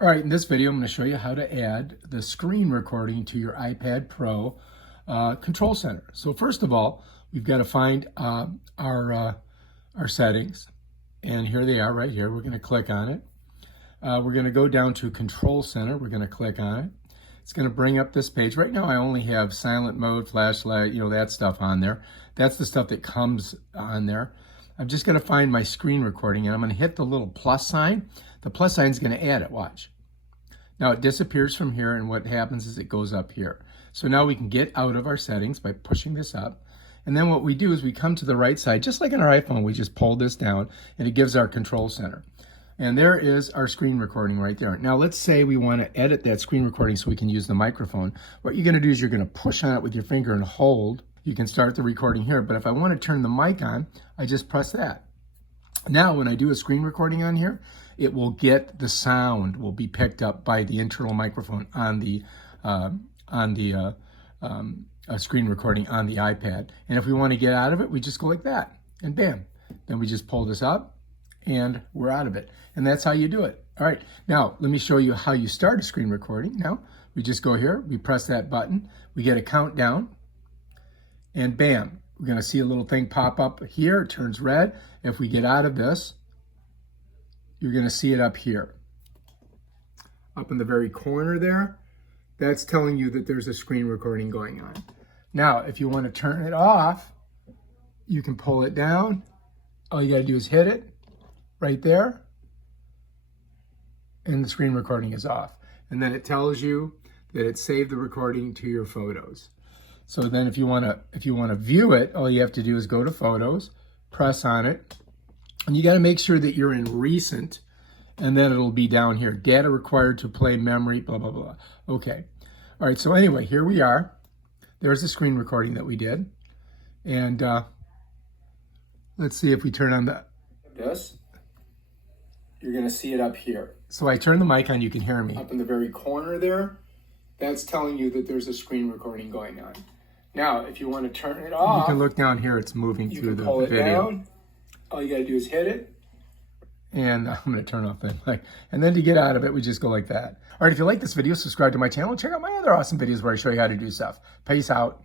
All right, in this video, I'm going to show you how to add the screen recording to your iPad Pro control center. So first of all, we've got to find our settings, and here they are right here. We're going to click on it. We're going to go down to Control Center. We're going to click on it. It's going to bring up this page. Right now, I only have silent mode, flashlight, that stuff on there. That's the stuff that comes on there. I'm just going to find my screen recording, and I'm going to hit the little plus sign. The plus sign is going to add it. Watch. Now it disappears from here, and what happens is it goes up here. So now we can get out of our settings by pushing this up. And then what we do is we come to the right side, just like on our iPhone, we just pull this down, and it gives our control center. And there is our screen recording right there. Now let's say we want to edit that screen recording so we can use the microphone. What you're going to do is you're going to push on it with your finger and hold. You can start the recording here, but if I want to turn the mic on, I just press that. Now, when I do a screen recording on here, it will get the sound will be picked up by the internal microphone on the screen recording on the iPad. And if we want to get out of it, we just go like that, and bam. Then we just pull this up, and we're out of it. And that's how you do it. All right, now let me show you how you start a screen recording. Now, we just go here, we press that button, we get a countdown, and bam. We're going to see a little thing pop up here. It turns red. If we get out of this, you're going to see it up here. Up in the very corner there, that's telling you that there's a screen recording going on. Now, if you want to turn it off, you can pull it down. All you got to do is hit it right there, and the screen recording is off. And then it tells you that it saved the recording to your photos. So then if you want to view it, all you have to do is go to Photos, press on it, and you got to make sure that you're in Recent, and then it'll be down here. Data required to play memory, blah, blah, blah. Okay. All right, so anyway, here we are. There's the screen recording that we did. And let's see if we turn on this. You're going to see it up here. So I turn the mic on, you can hear me. Up in the very corner there, that's telling you that there's a screen recording going on. Now, if you want to turn it off, you can look down here, it's moving through the video. You can pull it down. All you got to do is hit it. And I'm going to turn off the mic. And then to get out of it, we just go like that. All right, if you like this video, subscribe to my channel. Check out my other awesome videos where I show you how to do stuff. Peace out.